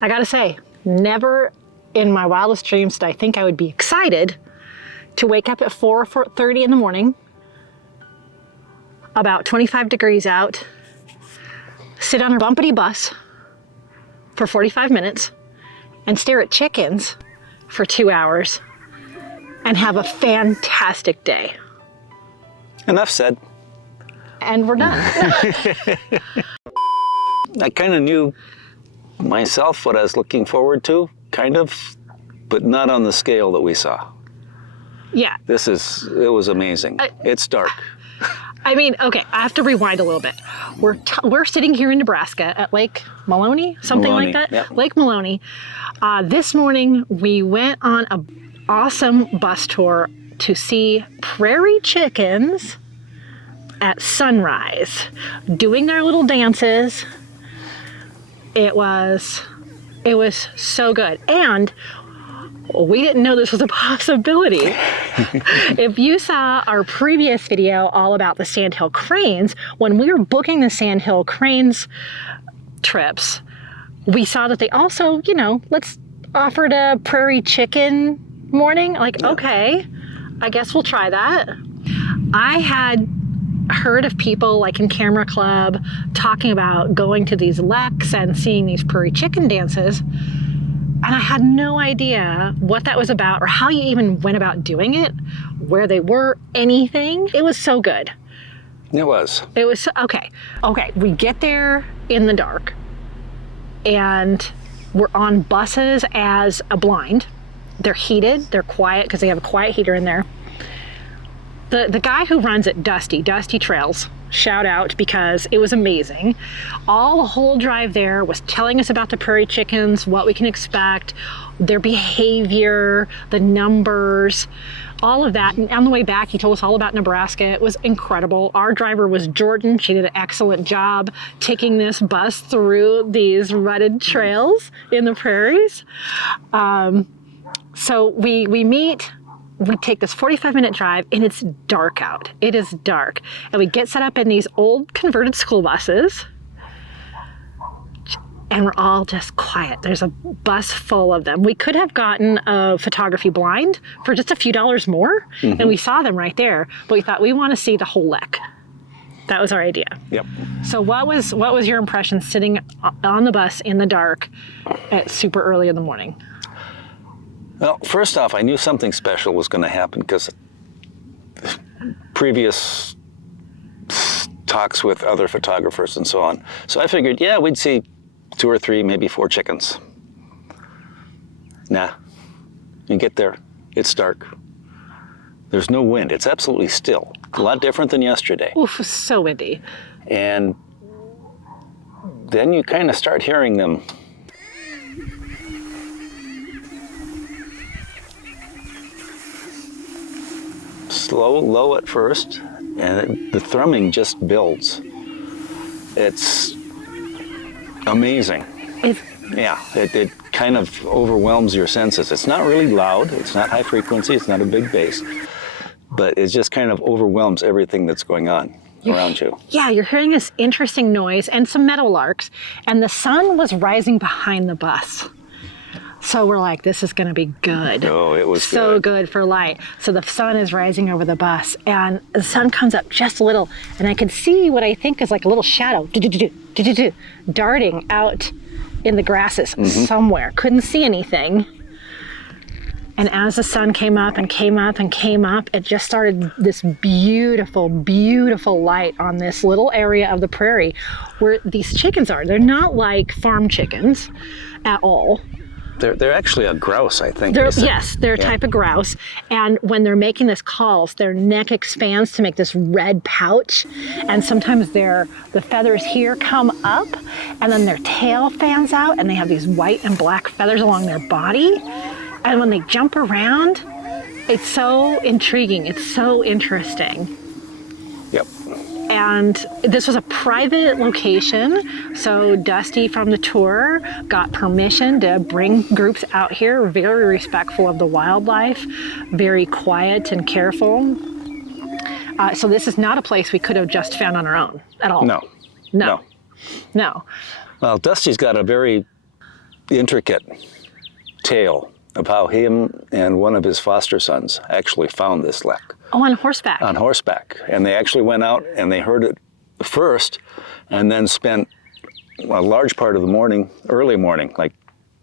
I gotta say, never in my wildest dreams did I think I would be excited to wake up at 4:30 in the morning, about 25 degrees out, sit on a bumpity bus for 45 minutes and stare at chickens for 2 hours and have a fantastic day. Enough said. And we're done. I kind of knew myself what I was looking forward to, kind of, but not on the scale that we saw. Yeah. It was amazing. It's dark. I mean, okay, I have to rewind a little bit. We're sitting here in Nebraska at Lake Maloney, something like that. Yep. Lake Maloney. This morning we went on an awesome bus tour to see prairie chickens at sunrise, doing their little dances. It was so good. And we didn't know this was a possibility. If you saw our previous video all about the Sandhill Cranes, when we were booking the Sandhill Cranes trips, we saw that they also, let's offered a prairie chicken morning. Like, okay, I guess we'll try that. I had heard of people like in Camera Club talking about going to these leks and seeing these prairie chicken dances. And I had no idea what that was about or how you even went about doing it, where they were, anything. It was so good. It was. It was, okay. Okay, we get there in the dark and we're on buses as a blind. They're heated, they're quiet because they have a quiet heater in there. The guy who runs it, Dusty Trails, shout out, because it was amazing. The whole drive there was telling us about the prairie chickens, what we can expect, their behavior, the numbers, all of that. And on the way back, he told us all about Nebraska. It was incredible. Our driver was Jordan. She did an excellent job taking this bus through these rutted trails in the prairies. So we take this 45-minute drive and it's dark out. It is dark. And we get set up in these old converted school buses and we're all just quiet. There's a bus full of them. We could have gotten a photography blind for just a few dollars more, and we saw them right there, but we thought we want to see the whole lek. That was our idea. Yep. So what was your impression sitting on the bus in the dark at super early in the morning? Well, first off, I knew something special was going to happen because previous talks with other photographers and so on. So I figured, yeah, we'd see 2 or 3, maybe 4 chickens. Nah, you get there, it's dark. There's no wind, it's absolutely still. A lot different than yesterday. Oof, so windy. And then you kind of start hearing them. Slow, low at first, and the thrumming just builds. It's amazing. It kind of overwhelms your senses. It's not really loud, it's not high frequency, it's not a big bass, but it just kind of overwhelms everything that's going on around you. Yeah, you're hearing this interesting noise and some meadowlarks, and the sun was rising behind the bus. So we're like, this is going to be good. Oh, it was so good for light. So the sun is rising over the bus, and the sun comes up just a little, and I can see what I think is like a little shadow darting out in the grasses somewhere. Couldn't see anything. And as the sun came up and came up and came up, it just started this beautiful, beautiful light on this little area of the prairie where these chickens are. They're not like farm chickens at all. They're actually a grouse, I think. Yes, they're a type of grouse. And when they're making this calls, their neck expands to make this red pouch. And sometimes the feathers here come up, and then their tail fans out, and they have these white and black feathers along their body. And when they jump around, it's so intriguing. It's so interesting. Yep. And this was a private location, so Dusty from the tour got permission to bring groups out here, very respectful of the wildlife, very quiet and careful. So this is not a place we could have just found on our own at all. No. Well, Dusty's got a very intricate tale of how him and one of his foster sons actually found this lek. Oh, on horseback. On horseback. And they actually went out and they heard it first and then spent a large part of the morning, early morning, like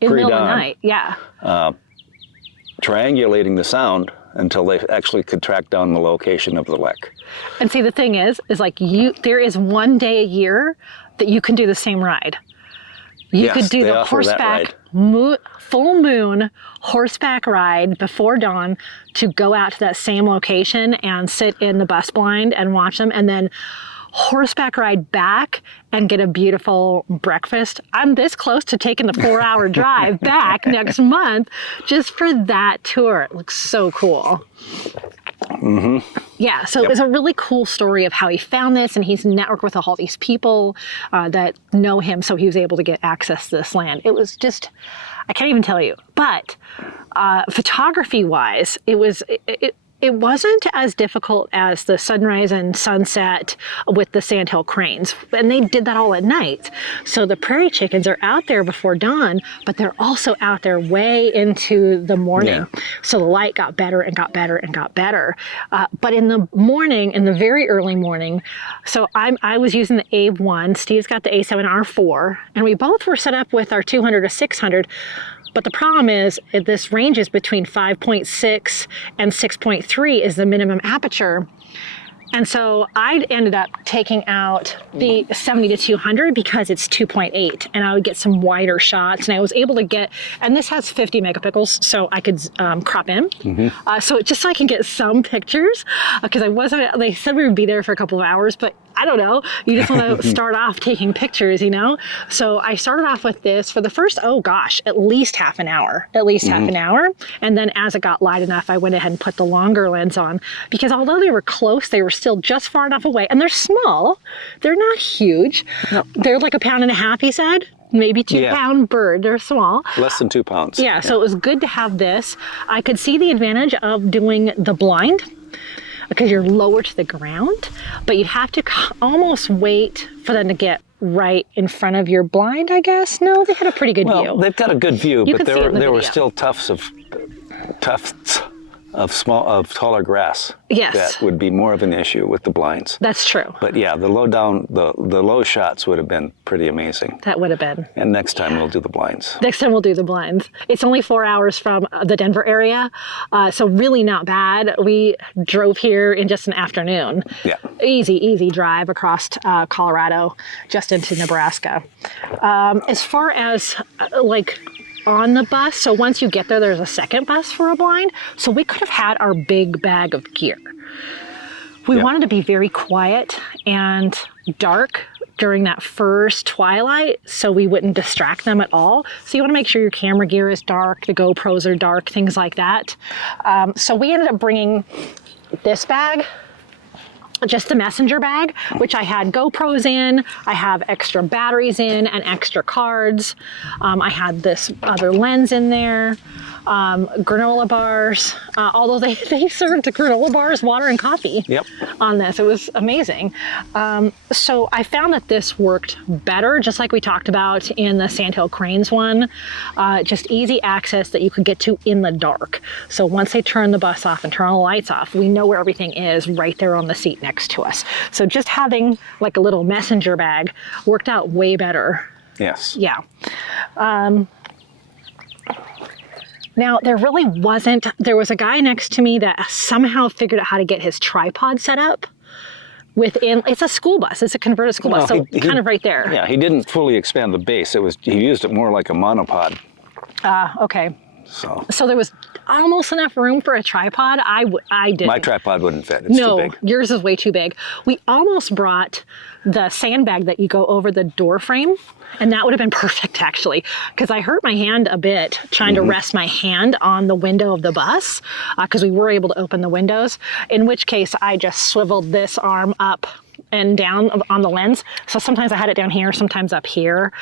in the middle pre-dawn, of the night, yeah. Triangulating the sound until they actually could track down the location of the lek. And see, the thing is like there is one day a year that you can do the same ride. You Yes, could do they the offer that horseback, ride. full moon horseback ride before dawn to go out to that same location and sit in the bus blind and watch them, and then horseback ride back and get a beautiful breakfast. I'm this close to taking the 4-hour drive back next month just for that tour. It looks so cool. Mm-hmm. Yeah, so it was a really cool story of how he found this, and he's networked with all these people that know him, so he was able to get access to this land. It was just, I can't even tell you. But photography-wise, it wasn't as difficult as the sunrise and sunset with the Sandhill Cranes, and they did that all at night. So the prairie chickens are out there before dawn, but they're also out there way into the morning. Yeah. So the light got better and got better and got better. But in the morning, in the very early morning, so I was using the A1, Steve's got the A7R4, and we both were set up with our 200 to 600. But the problem is this ranges between 5.6 and 6.3 is the minimum aperture. And so I ended up taking out the 70 to 200 because it's 2.8, and I would get some wider shots, and I was able to get, and this has 50 megapixels, so I could crop in. Mm-hmm. So just so I can get some pictures, because they said we would be there for a couple of hours, but I don't know, you just want to start off taking pictures, you know? So I started off with this for the first, at least half an hour, half an hour. And then as it got light enough, I went ahead and put the longer lens on, because although they were close, they were still just far enough away, and they're small. They're not huge. No. They're like 1.5 pounds, he said. Maybe 2 pound bird. They're small. Less than 2 pounds. Yeah, so it was good to have this. I could see the advantage of doing the blind, because you're lower to the ground, but you'd have to almost wait for them to get right in front of your blind, I guess. No, they had a pretty good view. Well, they've got a good view, but there were still tufts of taller grass. Yes. That would be more of an issue with the blinds. That's true. But yeah, the low shots would have been pretty amazing. That would have been. And next time we'll do the blinds. Next time we'll do the blinds. It's only 4 hours from the Denver area, so really not bad. We drove here in just an afternoon. Yeah. Easy drive across Colorado, just into Nebraska. As far as on the bus, so once you get there, there's a second bus for a blind. So we could have had our big bag of gear. We wanted to be very quiet and dark during that first twilight, so we wouldn't distract them at all. So you want to make sure your camera gear is dark, the GoPros are dark, things like that. So we ended up bringing this bag, just the messenger bag, which I had GoPros in, I have extra batteries in and extra cards. I had this other lens in there, granola bars, although they served the granola bars, water and coffee on this. It was amazing. So I found that this worked better, just like we talked about in the Sandhill Cranes one, just easy access that you could get to in the dark. So once they turn the bus off and turn all the lights off, we know where everything is right there on the seat next to us. So just having like a little messenger bag worked out way better. Yes. Yeah. Now, there was a guy next to me that somehow figured out how to get his tripod set up it's a school bus. It's a converted school bus, so kind of right there. Yeah, he didn't fully expand the base. He used it more like a monopod. Okay. So there was almost enough room for a tripod. I didn't. My tripod wouldn't fit. It's too big. Yours is way too big. We almost brought the sandbag that you go over the door frame, and that would have been perfect actually, because I hurt my hand a bit trying to rest my hand on the window of the bus, because we were able to open the windows, in which case I just swiveled this arm up and down on the lens. So sometimes I had it down here, sometimes up here.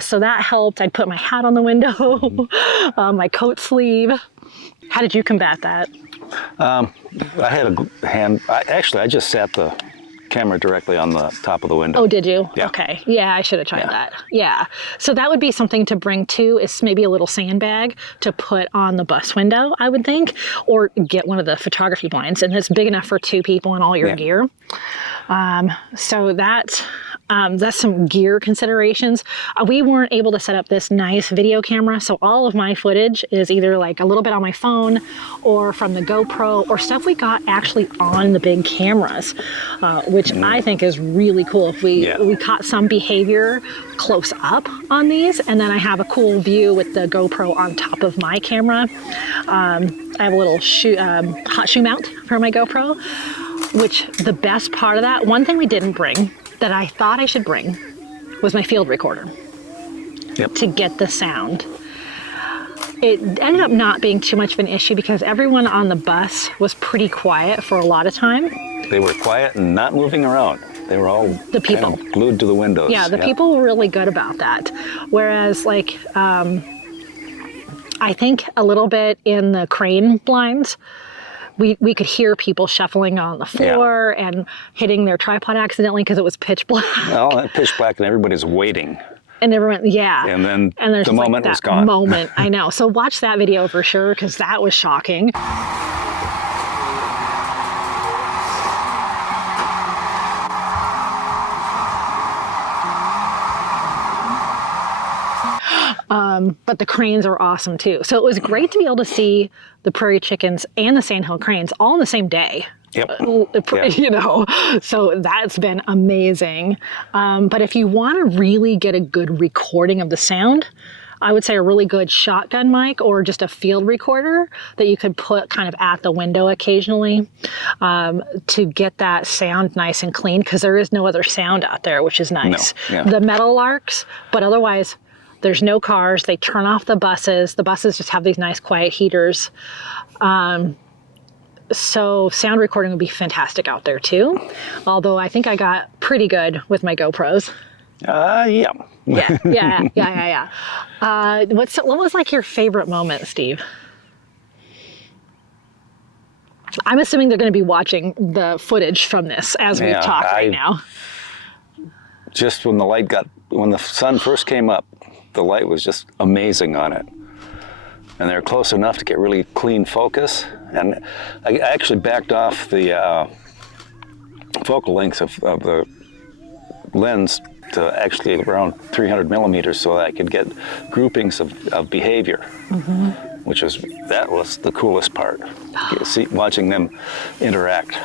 So that helped. I'd put my hat on the window, my coat sleeve. How did you combat that? I had a hand, I just sat the camera directly on the top of the window. Oh, did you? Yeah. Okay. Yeah, I should have tried that. Yeah. So that would be something to bring too, is maybe a little sandbag to put on the bus window, I would think, or get one of the photography blinds, and it's big enough for 2 people and all your gear. So that's some gear considerations. We weren't able to set up this nice video camera, so all of my footage is either like a little bit on my phone or from the GoPro or stuff we got actually on the big cameras, which I think is really cool. If we caught some behavior close up on these, and then I have a cool view with the GoPro on top of my camera. I have a little hot shoe mount for my GoPro, which the best part of that, one thing we didn't bring that I thought I should bring was my field recorder to get the sound. It ended up not being too much of an issue because everyone on the bus was pretty quiet for a lot of time. They were quiet and not moving around. They were all the people kind of glued to the windows. Yeah, the people were really good about that. Whereas like, I think a little bit in the crane blinds, we could hear people shuffling on the floor and hitting their tripod accidentally because it was pitch black. Well, pitch black and everybody's waiting. And everyone, and then there's the moment was gone. Moment, I know. So watch that video for sure because that was shocking. But the cranes are awesome too. So it was great to be able to see the Prairie Chickens and the Sandhill Cranes all in the same day. You know, so that's been amazing. But if you want to really get a good recording of the sound, I would say a really good shotgun mic or just a field recorder that you could put kind of at the window occasionally to get that sound nice and clean, because there is no other sound out there, which is nice. The meadowlarks, but otherwise, there's no cars. They turn off the buses. The buses just have these nice quiet heaters. So sound recording would be fantastic out there too. Although I think I got pretty good with my GoPros. Yeah. What was like your favorite moment, Steve? I'm assuming they're going to be watching the footage from this as we talk right now. Just when the sun first came up, the light was just amazing on it. And they're close enough to get really clean focus. And I actually backed off the focal length of the lens to actually around 300 millimeters so that I could get groupings of behavior, that was the coolest part. Watching them interact.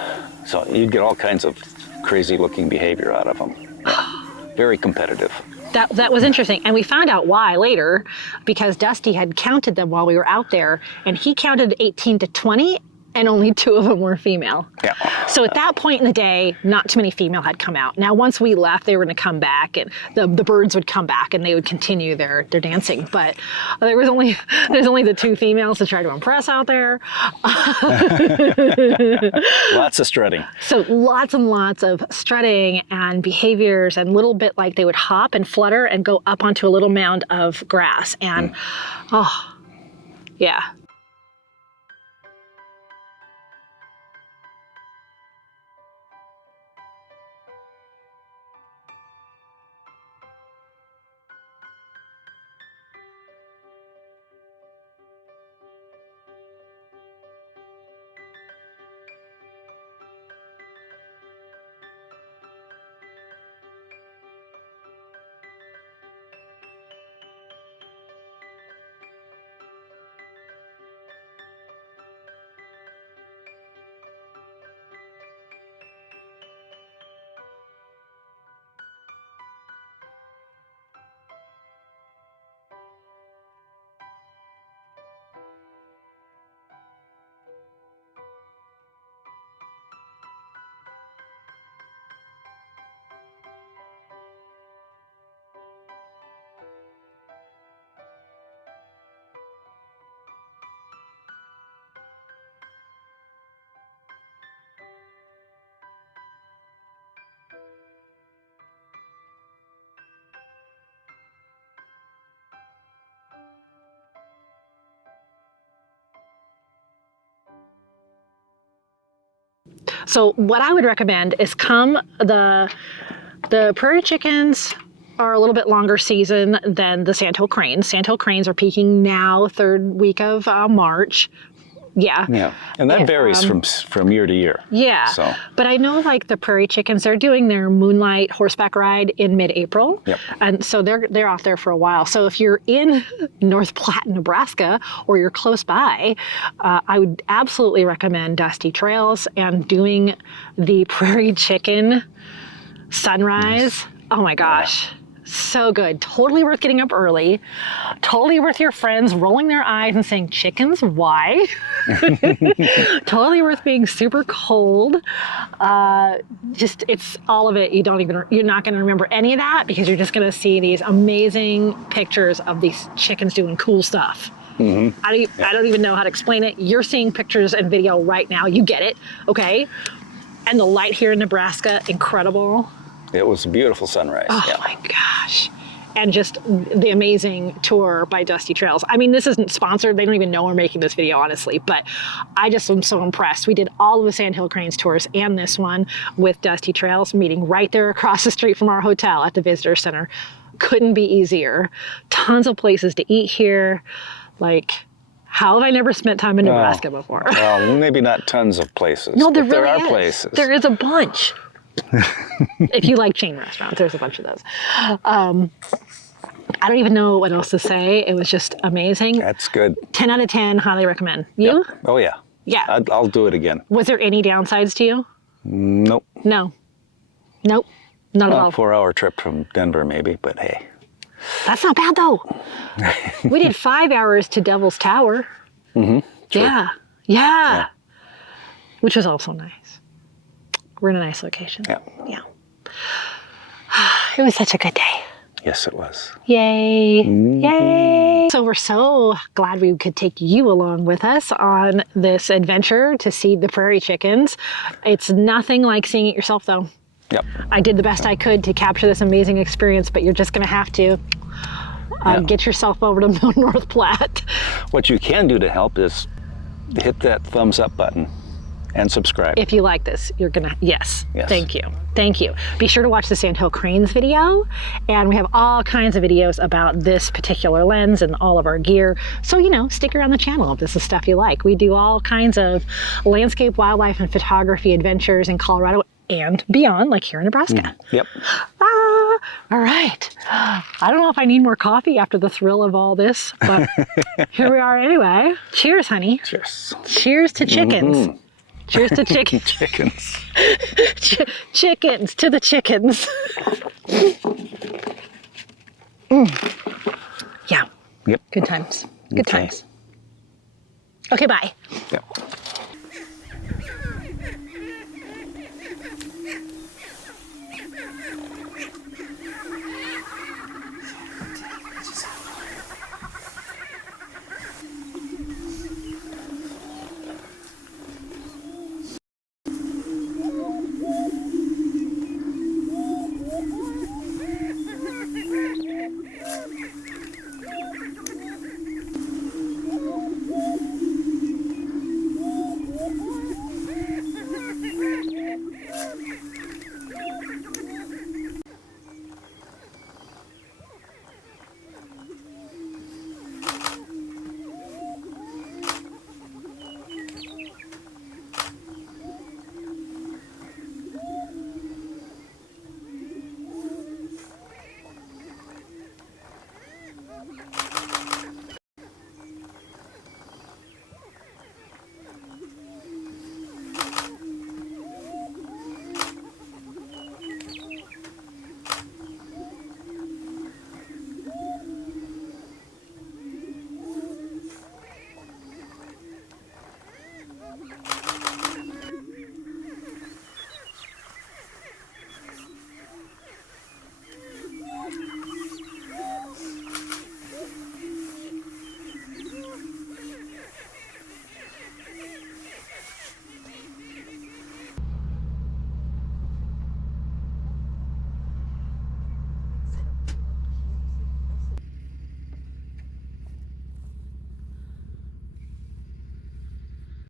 So you'd get all kinds of crazy looking behavior out of them. Yeah. Very competitive. That was interesting. And we found out why later, because Dusty had counted them while we were out there, and he counted 18 to 20, and only 2 of them were female. Yeah. So at that point in the day, not too many female had come out. Now, once we left, they were going to come back, and the birds would come back, and they would continue their dancing. But there's only the 2 females to try to impress out there. Lots of strutting. So lots and lots of strutting and behaviors, and little bit like they would hop and flutter and go up onto a little mound of grass. And, yeah. So what I would recommend is the Prairie Chickens are a little bit longer season than the Sandhill Cranes. Sandhill Cranes are peaking now, third week of March. Yeah. Yeah. And that varies from year to year. Yeah. So. But I know like the Prairie Chickens, they're doing their moonlight horseback ride in mid-April. Yep. And so they're off there for a while. So if you're in North Platte, Nebraska, or you're close by, I would absolutely recommend Dusty Trails and doing the Prairie Chicken sunrise. Oh my gosh. Yeah. So good. Totally worth getting up early. Totally worth your friends rolling their eyes and saying, chickens, why? Totally worth being super cold. Just, it's all of it. You're not going to remember any of that because you're just going to see these amazing pictures of these chickens doing cool stuff. Mm-hmm. I don't even know how to explain it. You're seeing pictures and video right now. You get it. Okay. And the light here in Nebraska, incredible. It was a beautiful sunrise. Oh my gosh. And just the amazing tour by Dusty Trails. I mean, this isn't sponsored. They don't even know we're making this video, honestly, but I just am so impressed. We did all of the Sandhill Cranes tours and this one with Dusty Trails, meeting right there across the street from our hotel at the visitor center. Couldn't be easier. Tons of places to eat here. Like, how have I never spent time in Nebraska before? Well, maybe not tons of places. No, there really are places. There is a bunch. If you like chain restaurants, there's a bunch of those. I don't even know what else to say. It was just amazing. That's good. 10 out of 10, highly recommend. You? Yep. Oh, yeah. Yeah. I'll do it again. Was there any downsides to you? Nope. No. Nope. Not at all. 4-hour trip from Denver, maybe, but hey. That's not bad, though. We did 5 hours to Devil's Tower. Mm-hmm. Sure. Yeah. Which was also nice. We're in a nice location. Yeah. It was such a good day. Yes, it was. Yay. Mm-hmm. Yay. So we're so glad we could take you along with us on this adventure to see the Prairie Chickens. It's nothing like seeing it yourself, though. Yep. I did the best I could to capture this amazing experience, but you're just going to have to get yourself over to North Platte. What you can do to help is hit that thumbs up button. And subscribe. If you like this, you're gonna, yes. Thank you. Be sure to watch the Sandhill Cranes video. And we have all kinds of videos about this particular lens and all of our gear. So, stick around the channel if this is stuff you like. We do all kinds of landscape, wildlife, and photography adventures in Colorado and beyond, like here in Nebraska. Yep. All right. I don't know if I need more coffee after the thrill of all this, but here we are anyway. Cheers, honey. Cheers. Cheers to chickens. Mm-hmm. Cheers to chickens. Chickens. Chickens to the chickens. Yeah. Yep. Good times. Good times. Okay, bye. Yep.